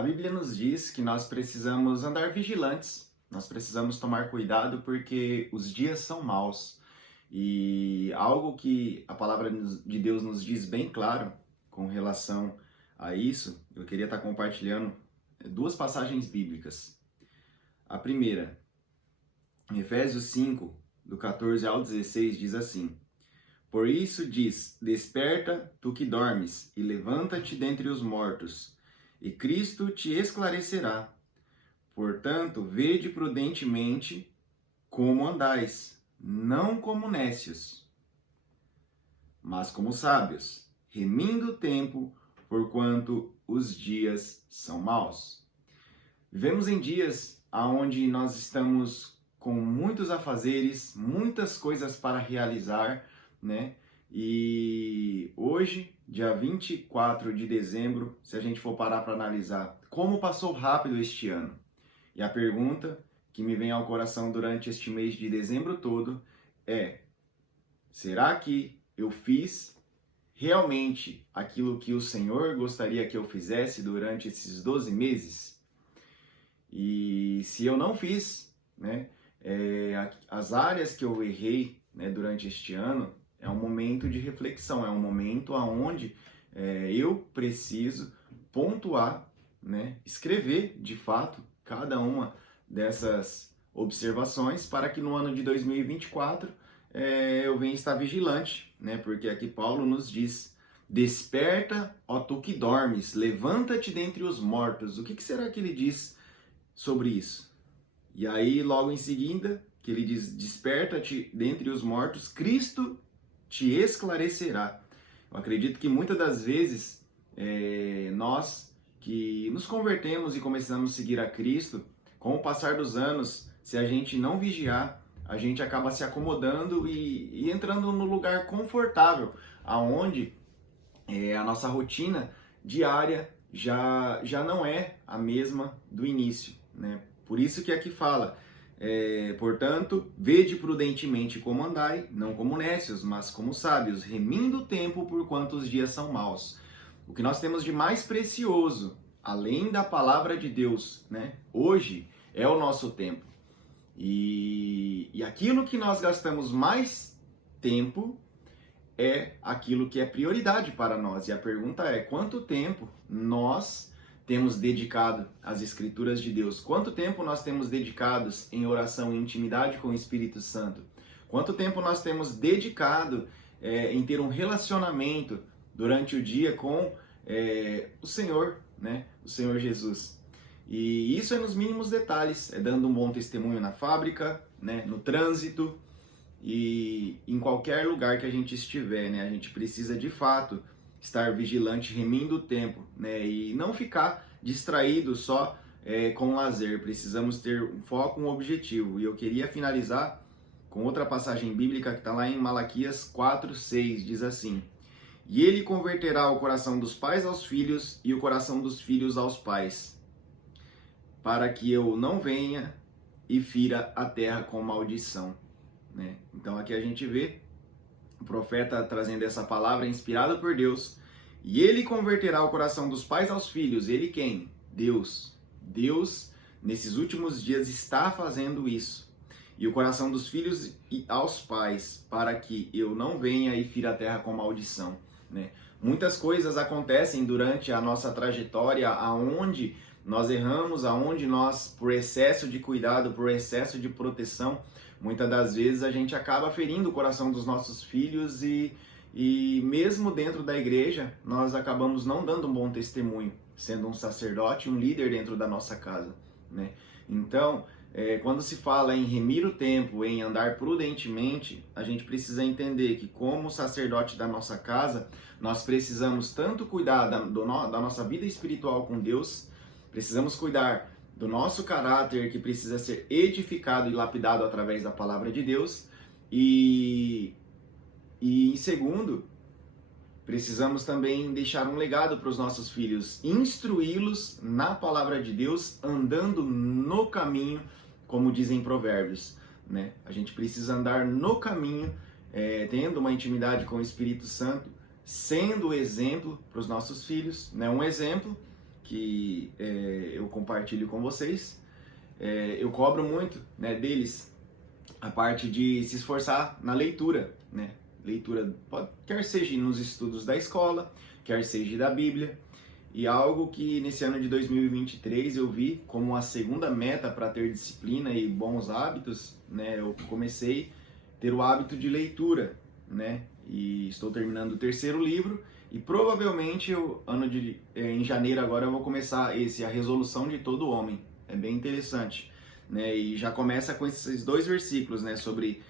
A Bíblia nos diz que nós precisamos andar vigilantes, nós precisamos tomar cuidado porque os dias são maus. E algo que a palavra de Deus nos diz bem claro com relação a isso, eu queria estar compartilhando duas passagens bíblicas. A primeira, em Efésios 5, do 14 ao 16, diz assim: Por isso diz, desperta, tu que dormes, e levanta-te dentre os mortos, e Cristo te esclarecerá. Portanto, vede prudentemente como andais, não como nécios, mas como sábios, remindo o tempo, porquanto os dias são maus. Vivemos em dias onde nós estamos com muitos afazeres, muitas coisas para realizar, né? E hoje, dia 24 de dezembro, se a gente for parar para analisar como passou rápido este ano. E a pergunta que me vem ao coração durante este mês de dezembro todo é: será que eu fiz realmente aquilo que o Senhor gostaria que eu fizesse durante esses 12 meses? E se eu não fiz, né, as áreas que eu errei, né, durante este ano, é um momento de reflexão, é um momento onde eu preciso pontuar, né, escrever de fato cada uma dessas observações para que no ano de 2024 eu venha estar vigilante, né, porque aqui Paulo nos diz: desperta, ó tu que dormes, levanta-te dentre os mortos. O que será que ele diz sobre isso? E aí, logo em seguida, que ele diz: desperta-te dentre os mortos, Cristo te esclarecerá. Eu acredito que muitas das vezes nós que nos convertemos e começamos a seguir a Cristo, com o passar dos anos, se a gente não vigiar, a gente acaba se acomodando e entrando no lugar confortável, aonde a nossa rotina diária já não é a mesma do início, né? Por isso que aqui fala, portanto, vede prudentemente como andai, não como nécios, mas como sábios, remindo o tempo por quantos dias são maus. O que nós temos de mais precioso, além da palavra de Deus, né, hoje, é o nosso tempo. E aquilo que nós gastamos mais tempo é aquilo que é prioridade para nós. E a pergunta é: quanto tempo nós temos dedicado às Escrituras de Deus? Quanto tempo nós temos dedicados em oração e intimidade com o Espírito Santo? Quanto tempo nós temos dedicado em ter um relacionamento durante o dia com o Senhor, né? O Senhor Jesus. E isso é nos mínimos detalhes, é dando um bom testemunho na fábrica, né? No trânsito e em qualquer lugar que a gente estiver, né? A gente precisa de fato estar vigilante, remindo o tempo, né? E não ficar distraído só com lazer. Precisamos ter um foco, um objetivo. E eu queria finalizar com outra passagem bíblica que está lá em Malaquias 4:6, diz assim: E ele converterá o coração dos pais aos filhos e o coração dos filhos aos pais, para que eu não venha e fira a terra com maldição, né? Então aqui a gente vê o profeta trazendo essa palavra inspirada por Deus. E ele converterá o coração dos pais aos filhos. Ele quem? Deus. Deus, nesses últimos dias, está fazendo isso. E o coração dos filhos aos pais, para que eu não venha e fira a terra com maldição, né? Muitas coisas acontecem durante a nossa trajetória aonde nós erramos, aonde nós, por excesso de cuidado, por excesso de proteção, muitas das vezes a gente acaba ferindo o coração dos nossos filhos e mesmo dentro da igreja, nós acabamos não dando um bom testemunho, sendo um sacerdote, um líder dentro da nossa casa, né? Então, quando se fala em remir o tempo, em andar prudentemente, a gente precisa entender que como sacerdote da nossa casa, nós precisamos tanto cuidar da nossa vida espiritual com Deus, precisamos cuidar do nosso caráter, que precisa ser edificado e lapidado através da palavra de Deus, e em segundo, precisamos também deixar um legado para os nossos filhos, instruí-los na palavra de Deus, andando no caminho, como dizem Provérbios, né? A gente precisa andar no caminho, tendo uma intimidade com o Espírito Santo, sendo exemplo para os nossos filhos, né? Um exemplo que eu compartilho com vocês. Eu cobro muito, né, deles a parte de se esforçar na leitura, né? Leitura, quer seja nos estudos da escola, quer seja da Bíblia. E algo que nesse ano de 2023 eu vi como a segunda meta para ter disciplina e bons hábitos, né? Eu comecei a ter o hábito de leitura, né? E estou terminando o 3º livro e provavelmente em janeiro agora eu vou começar a resolução de todo homem. É bem interessante, né? E já começa com esses 2 versículos, né? Sobre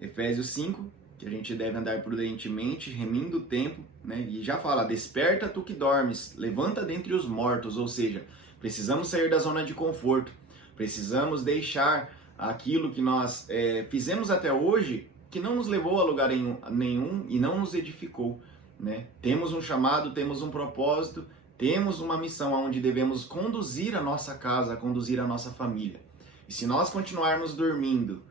Efésios 5, que a gente deve andar prudentemente, remindo o tempo, né? E já fala, desperta tu que dormes, levanta dentre os mortos, ou seja, precisamos sair da zona de conforto, precisamos deixar aquilo que nós fizemos até hoje, que não nos levou a lugar nenhum e não nos edificou, né? Temos um chamado, temos um propósito, temos uma missão onde devemos conduzir a nossa casa, conduzir a nossa família. E se nós continuarmos dormindo,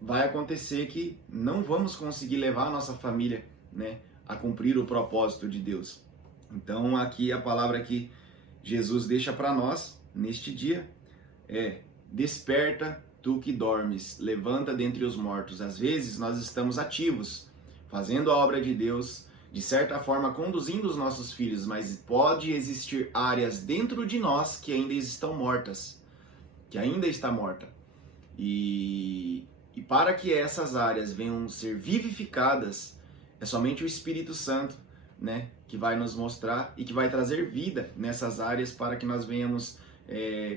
vai acontecer que não vamos conseguir levar a nossa família, né, a cumprir o propósito de Deus. Então aqui a palavra que Jesus deixa para nós neste dia é: desperta tu que dormes, levanta dentre os mortos. Às vezes nós estamos ativos, fazendo a obra de Deus, de certa forma conduzindo os nossos filhos, mas pode existir áreas dentro de nós que ainda estão mortas, que ainda está morta. E para que essas áreas venham ser vivificadas, é somente o Espírito Santo, né, que vai nos mostrar e que vai trazer vida nessas áreas para que nós venhamos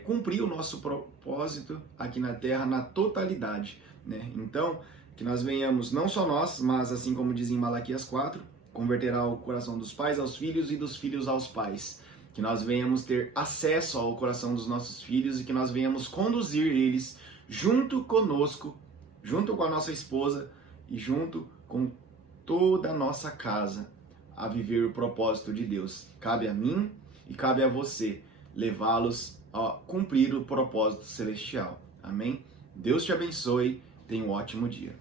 cumprir o nosso propósito aqui na Terra na totalidade, né? Então, que nós venhamos, não só nós, mas assim como diz em Malaquias 4, converterá o coração dos pais aos filhos e dos filhos aos pais. Que nós venhamos ter acesso ao coração dos nossos filhos e que nós venhamos conduzir eles junto conosco, junto com a nossa esposa e junto com toda a nossa casa a viver o propósito de Deus. Cabe a mim e cabe a você levá-los a cumprir o propósito celestial. Amém? Deus te abençoe. Tenha um ótimo dia.